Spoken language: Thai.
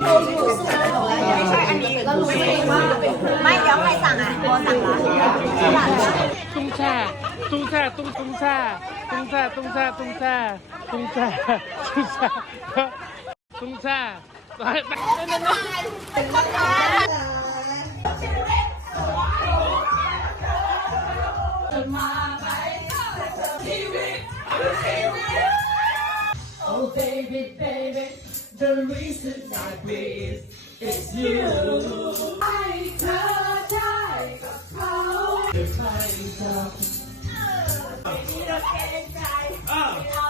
ไม่ใช่อันนี้ก็รู้เองว่าไม่เดี๋ยวใครสั่งอ่ะโบสั่งละตุ้งชาตุ้งชาตุ้งชาตุ้งชาตุ้งชาตุ้งชาตุ้งชาตุ้งชาตุ้งชาOh baby baby the reason I breathe is you ให้เธอได้กับเขาจะไปกับที่เราเกรงใจเรา